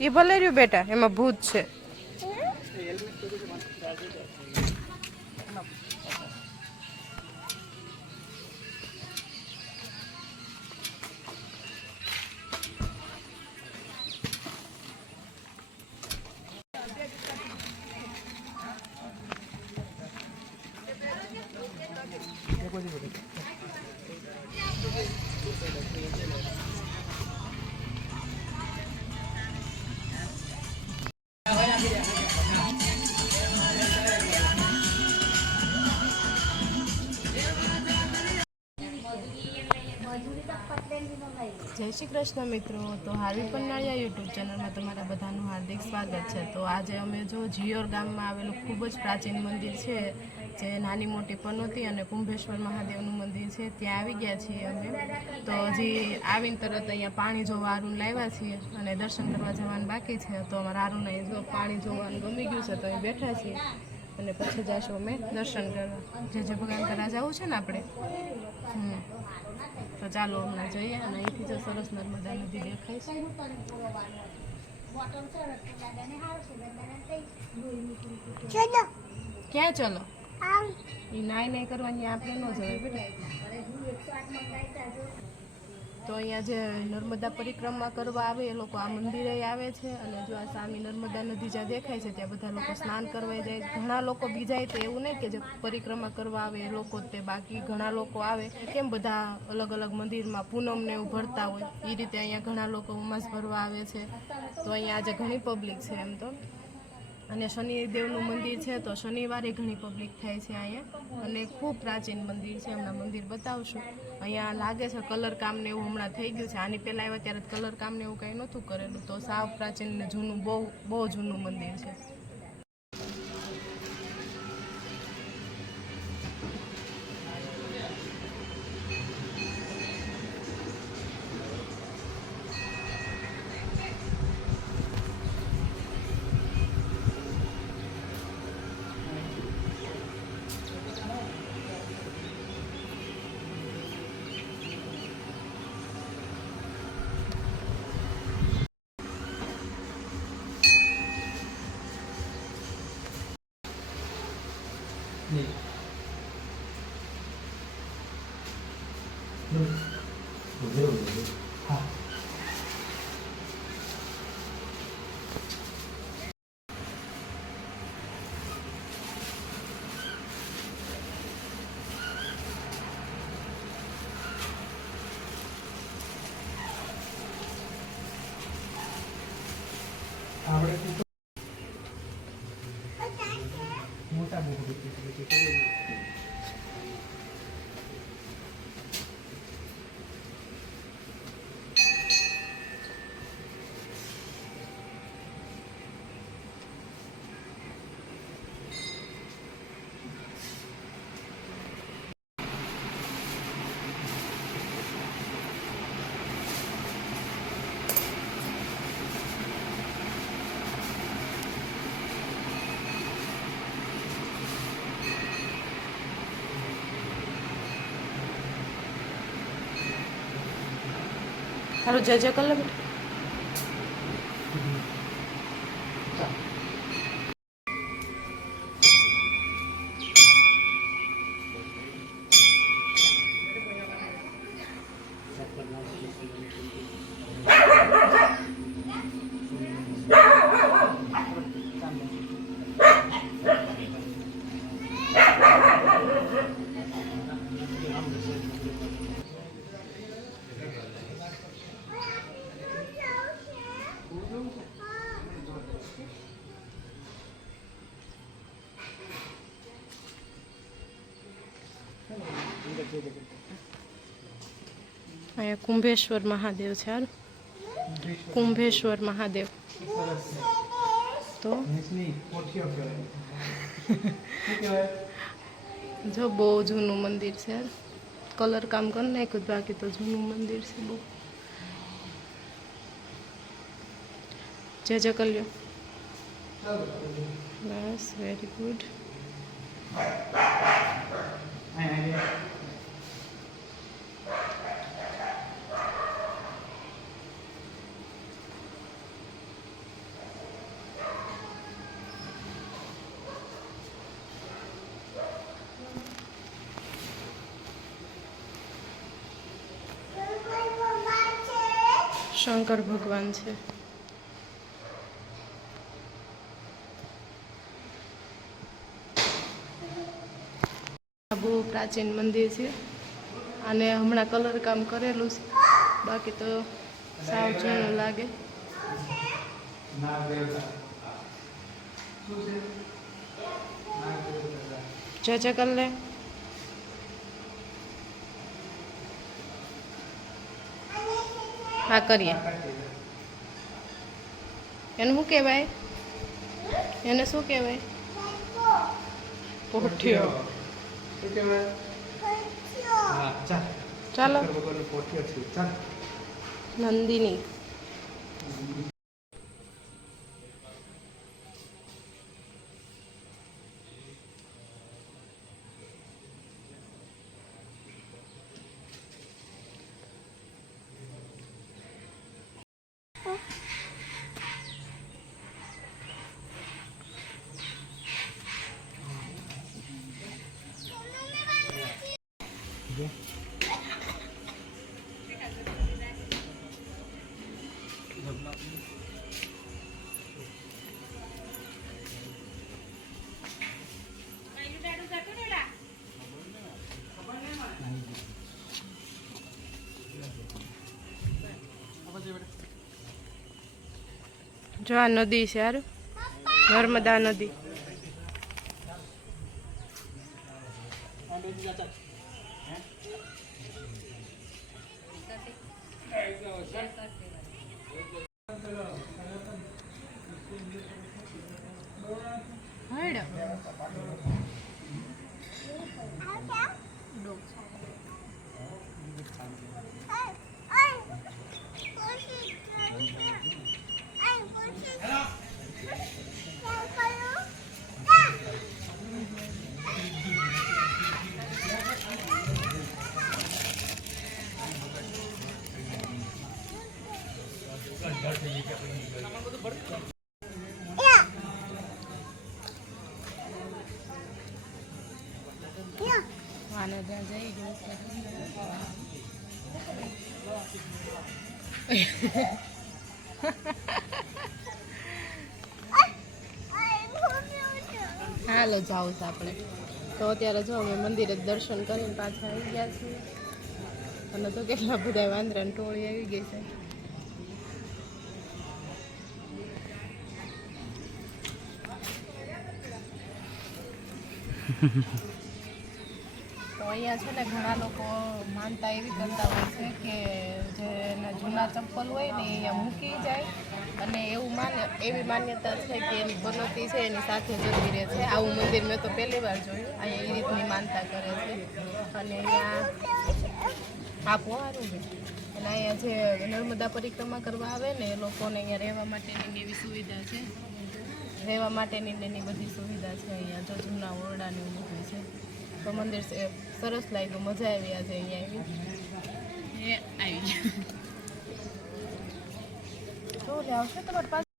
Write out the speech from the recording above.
એ ભલે રહ્યું બેટા, એમાં ભૂત છે. જય શ્રી કૃષ્ણ મિત્રો. તો હાર્વી પન્નાળિયા યુટ્યુબ ચેનલમાં તમારા બધાનું હાર્દિક સ્વાગત છે. તો આજે અમે જો જીયોર ગામમાં આવેલું ખૂબ જ પ્રાચીન મંદિર છે, જે નાની મોટી પનોતી અને કુંભેશ્વર મહાદેવનું મંદિર છે, ત્યાં આવી ગયા છીએ અમે. તો હજી આવીને તરત અહીંયા પાણી જોવા આરુન લાવ્યા છીએ અને દર્શન કરવા જવાનું બાકી છે. તો અમારા આરુને જો પાણી જોવાનું ગમી ગયું છે, તો અહીં બેઠા છીએ અને પછી જઈશું અમે દર્શન કરવા. જે ભગવાન કરા જવું છે ને આપણે. તો ચાલો હમણાં જઈએ. અને અહીંથી જો સરસ નર્મદા નદી દેખાય છે. ક્યાં ચલો? એ નાઈ નહીં કરવાની આપણે ન જવાય બેટા. તો અહીંયા જે નર્મદા પરિક્રમા કરવા આવે એ લોકો આ મંદિરે આવે છે. અને જો આ સામી નર્મદા નદી જ્યાં દેખાય છે ત્યાં બધા લોકો સ્નાન કરવા જાય. ઘણા લોકો બીજાય તો એવું નહીં કે જે પરિક્રમા કરવા આવે એ લોકો તે, બાકી ઘણા લોકો આવે. કેમ બધા અલગ અલગ મંદિરમાં પૂનમને એવું ભરતા હોય એ રીતે અહીંયા ઘણા લોકો ઉમાસ ભરવા આવે છે. તો અહીંયા આજે ઘણી પબ્લિક છે એમ તો. અને શનિદેવનું મંદિર છે, તો શનિવારે ઘણી પબ્લિક થાય છે અહીંયા. અને ખૂબ પ્રાચીન મંદિર છે, હમણાં મંદિર બતાવશું. અહીંયા લાગે છે કલર કામ ને એવું હમણાં થઈ ગયું છે. આની પહેલાં આવ્યા ત્યારે કલર કામ ને એવું કંઈ નહોતું કરેલું. તો સાવ પ્રાચીન ને જૂનું, બહુ જૂનું મંદિર છે. હા. મોટા સારું જય જય કર લે બેટા. અહીંયા કુંભેશ્વર મહાદેવ છે. હાલ કુંભેશ્વર મહાદેવ તો જો બહુ જૂનું મંદિર છે. કલર કામ કરી નાખ્યું, બાકી તો જૂનું મંદિર છે બહુ. જય જય કલ્યો. બસ વેરી ગુડ. શંકર ભગવાન છે. આ બહુ પ્રાચીન મંદિર છે અને હમણાં કલર કામ કરેલું છે, બાકી તો સાવ જૂનું લાગે. ચર્ચા કર લે. હા કરીએ. એને શું કહેવાય? એને શું કહેવાય? પોઠિયો. શું કહેવાય? હા, ચાલ. ચાલો. ભગવાનનો પોઠિયો છે. ચાલ. નંદિની. જો આ નદી છે, યાર નર્મદા નદી. આને ત્યાં જઈ ગયું છે. હાલો જાઉં છે આપણે તો. અત્યારે જો અમે મંદિરે દર્શન કરીને પાછા આવી ગયા છીએ અને તો કેટલા બધા વાંદરાની ટોળી આવી ગઈ છે. તો અહીંયા છે ને ઘણા લોકો માનતા એવી કરતા હોય છે કે જે એના જૂના ચપ્પલ હોય ને એ અહીંયા મૂકી જાય અને એવી માન્યતા છે કે એની બનોતી છે એની સાથે જતી રહે છે. આવું મંદિર મેં તો પહેલી વાર જોયું. અહીંયા એ રીતની માનતા કરે છે અને અહીંયા આપો સારું છે. અને અહીંયા જે નર્મદા પરિક્રમા કરવા આવે ને એ લોકોને અહીંયા રહેવા માટેની એવી સુવિધા છે. રહેવા માટેની એની બધી સુવિધા છે. અહીંયા જો જૂના ઓરડાને એવું બધું છે. તો મંદિર સરસ લાગ્યું, મજા આવી. આજે અહીંયા આવી શું આવશે તમારે પાસે?